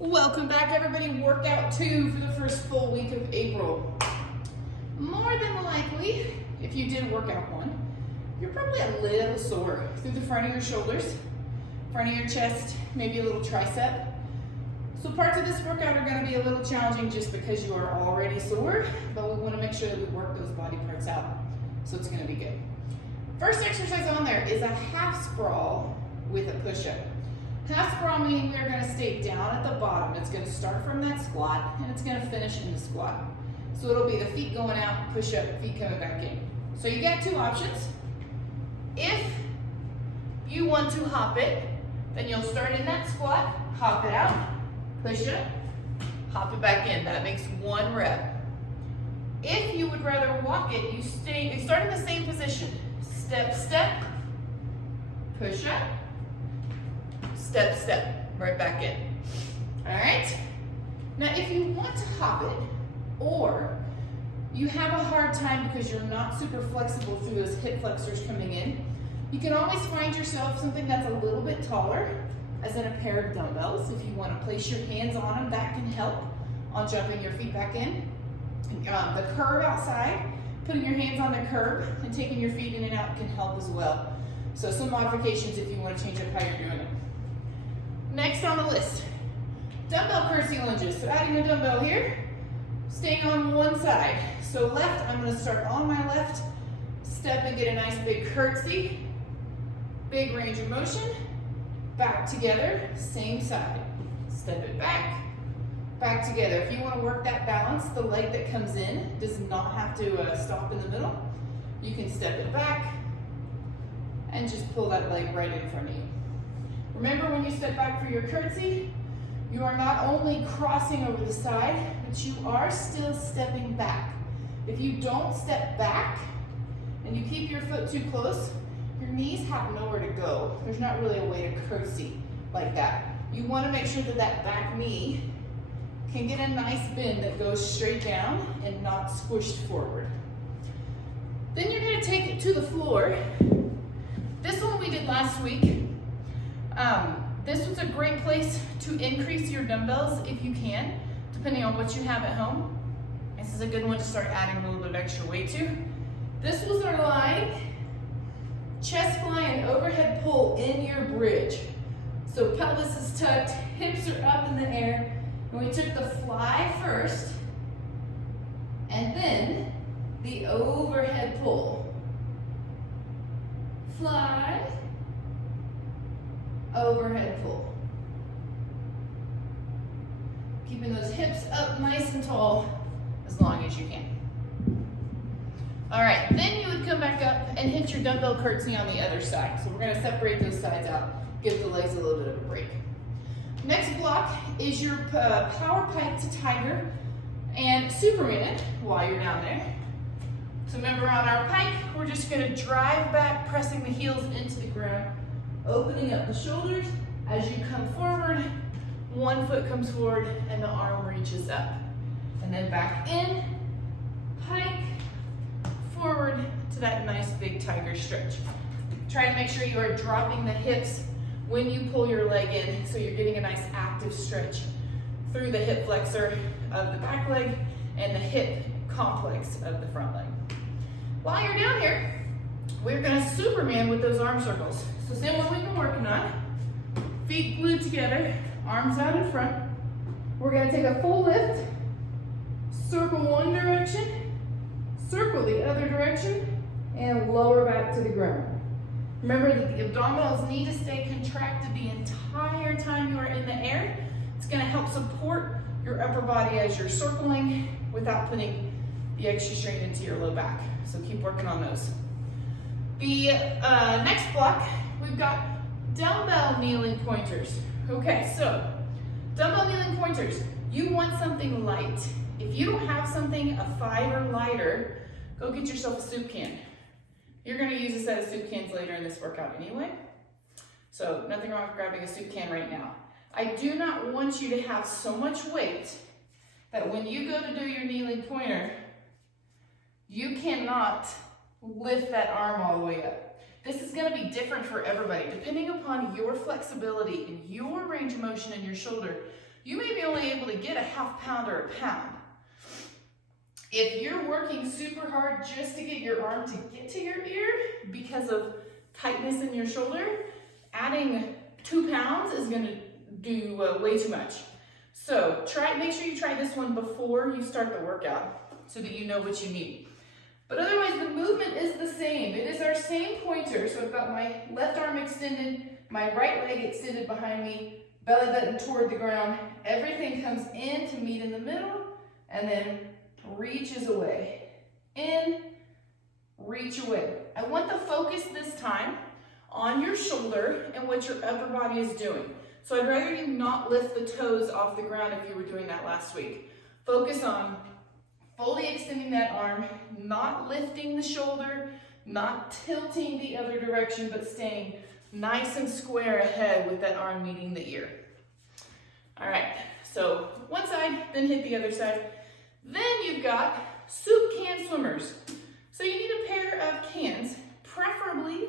Welcome back, everybody. Workout 2 for the first full week of April. More than likely, if you did workout 1, you're probably a little sore through the front of your shoulders, front of your chest, maybe a little tricep. So parts of this workout are going to be a little challenging just because you are already sore, but we want to make sure that we work those body parts out. So it's going to be good. First exercise on there is a half sprawl with a push-up. Half sprawl meaning we're going to stay down at the bottom. It's going to start from that squat and it's going to finish in the squat. So it'll be the feet going out, push up, feet coming back in. So you got two options. If you want to hop it, then you'll start in that squat, hop it out, push up, hop it back in. That makes 1 rep. If you would rather walk it, you start in the same position. Step, step, push up, step, step, right back in. All right? Now, if you want to hop it, or you have a hard time because you're not super flexible through those hip flexors coming in, you can always find yourself something that's a little bit taller, as in a pair of dumbbells. If you want to place your hands on them, that can help on jumping your feet back in. The curb outside, putting your hands on the curb and taking your feet in and out can help as well. So some modifications if you want to change up how you're doing it. Next on the list, dumbbell curtsy lunges. So adding a dumbbell here, staying on one side. So left, I'm going to start on my left, step and get a nice big curtsy, big range of motion, back together, same side. Step it back, back together. If you want to work that balance, the leg that comes in does not have to stop in the middle. You can step it back and just pull that leg right in front of you. Remember, when you step back for your curtsy, you are not only crossing over the side, but you are still stepping back. If you don't step back and you keep your foot too close, your knees have nowhere to go. There's not really a way to curtsy like that. You want to make sure that that back knee can get a nice bend that goes straight down and not squished forward. Then you're going to take it to the floor. This one we did last week. This was a great place to increase your dumbbells if you can, depending on what you have at home. This is a good one to start adding a little bit of extra weight to. This was our line, chest fly and overhead pull in your bridge. So pelvis is tucked, hips are up in the air, and we took the fly first, and then the overhead pull. Fly, overhead pull. Keeping those hips up nice and tall as long as you can. All right, then you would come back up and hit your dumbbell curtsy on the other side. So we're gonna separate those sides out, give the legs a little bit of a break. Next block is your power pike to tiger and Superman while you're down there. So remember, on our pike, we're just gonna drive back, pressing the heels into the ground, opening up the shoulders. As you come forward, one foot comes forward and the arm reaches up. And then back in, pike, forward to that nice big tiger stretch. Try to make sure you are dropping the hips when you pull your leg in, so you're getting a nice active stretch through the hip flexor of the back leg and the hip complex of the front leg. While you're down here, we're gonna Superman with those arm circles. So same what we've been working on. Feet glued together, arms out in front. We're gonna take a full lift, circle one direction, circle the other direction, and lower back to the ground. Remember that the abdominals need to stay contracted the entire time you are in the air. It's gonna help support your upper body as you're circling without putting the extra strain into your low back. So keep working on those. The next block, we've got dumbbell kneeling pointers. Okay, so dumbbell kneeling pointers. You want something light. If you don't have something a 5 or lighter, go get yourself a soup can. You're gonna use a set of soup cans later in this workout anyway. So nothing wrong with grabbing a soup can right now. I do not want you to have so much weight that when you go to do your kneeling pointer, you cannot lift that arm all the way up. This is going to be different for everybody. Depending upon your flexibility and your range of motion in your shoulder, you may be only able to get a half pound or a pound. If you're working super hard just to get your arm to get to your ear because of tightness in your shoulder, adding 2 pounds is gonna do way too much. So make sure you try this one before you start the workout so that you know what you need. But otherwise, the movement is the same. It is our same pointer. So I've got my left arm extended, my right leg extended behind me, belly button toward the ground. Everything comes in to meet in the middle and then reaches away. In, reach away. I want the focus this time on your shoulder and what your upper body is doing. So I'd rather you not lift the toes off the ground if you were doing that last week. Focus on fully extending that arm, not lifting the shoulder, not tilting the other direction, but staying nice and square ahead with that arm meeting the ear. All right, so one side, then hit the other side. Then you've got soup can swimmers. So you need a pair of cans, preferably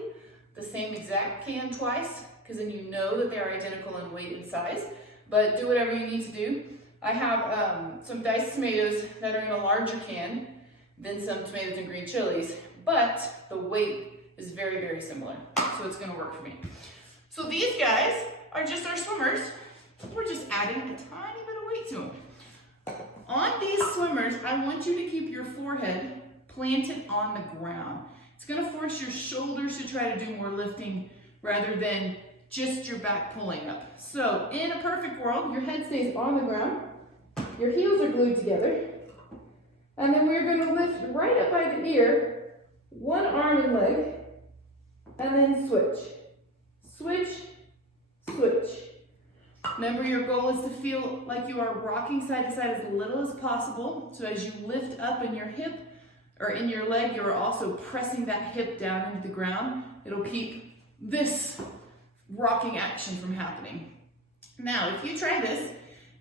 the same exact can twice, because then you know that they're identical in weight and size, but do whatever you need to do. I have some diced tomatoes that are in a larger can, then some tomatoes and green chilies, but the weight is very, very similar, so it's gonna work for me. So these guys are just our swimmers. We're just adding a tiny bit of weight to them. On these swimmers, I want you to keep your forehead planted on the ground. It's gonna force your shoulders to try to do more lifting rather than just your back pulling up. So in a perfect world, your head stays on the ground, your heels are glued together, and then we're gonna lift right up by the ear, one arm and leg, and then switch. Switch, switch. Remember, your goal is to feel like you are rocking side to side as little as possible. So as you lift up in your hip or in your leg, you're also pressing that hip down into the ground. It'll keep this rocking action from happening. Now, if you try this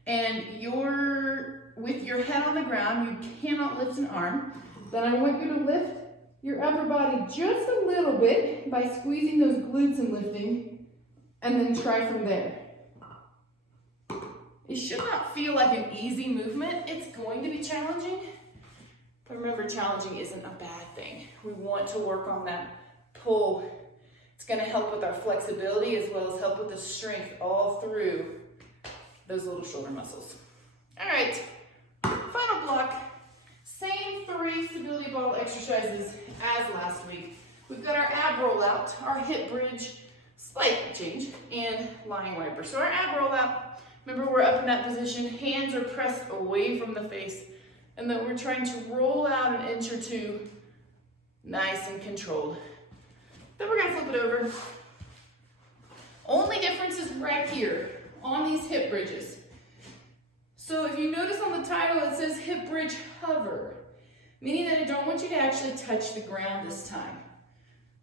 and you're with your head on the ground, you cannot lift an arm, then I want you to lift your upper body just a little bit by squeezing those glutes and lifting, and then try from there. It should not feel like an easy movement. It's going to be challenging, but remember, challenging isn't a bad thing. We want to work on that pull. It's gonna help with our flexibility as well as help with the strength all through those little shoulder muscles. All right, final block. Same 3 stability ball exercises as last week. We've got our ab rollout, our hip bridge, slight change, and lying wiper. So our ab rollout, remember we're up in that position, hands are pressed away from the face, and then we're trying to roll out an inch or 2, nice and controlled. Then we're gonna flip it over. Only difference is right here on these hip bridges. So if you notice on the title, it says hip bridge hover, meaning that I don't want you to actually touch the ground this time.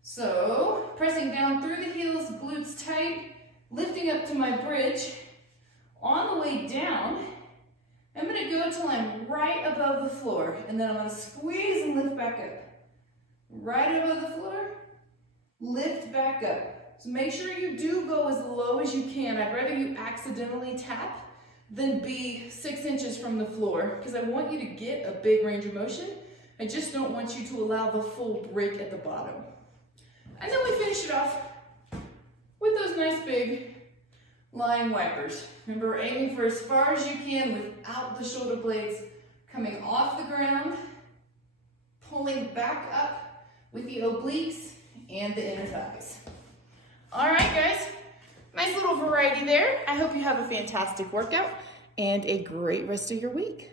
So pressing down through the heels, glutes tight, lifting up to my bridge. On the way down, I'm gonna go till I'm right above the floor, and then I'm gonna squeeze and lift back up. Right above the floor, lift back up. So make sure you do go as low as you can. I'd rather you accidentally tap than be 6 inches from the floor, because I want you to get a big range of motion. I just don't want you to allow the full break at the bottom. And then we finish it off with those nice big lying wipers. Remember, we're aiming for as far as you can without the shoulder blades coming off the ground, pulling back up with the obliques and the inner thighs. All right, guys, nice little variety there. I hope you have a fantastic workout and a great rest of your week.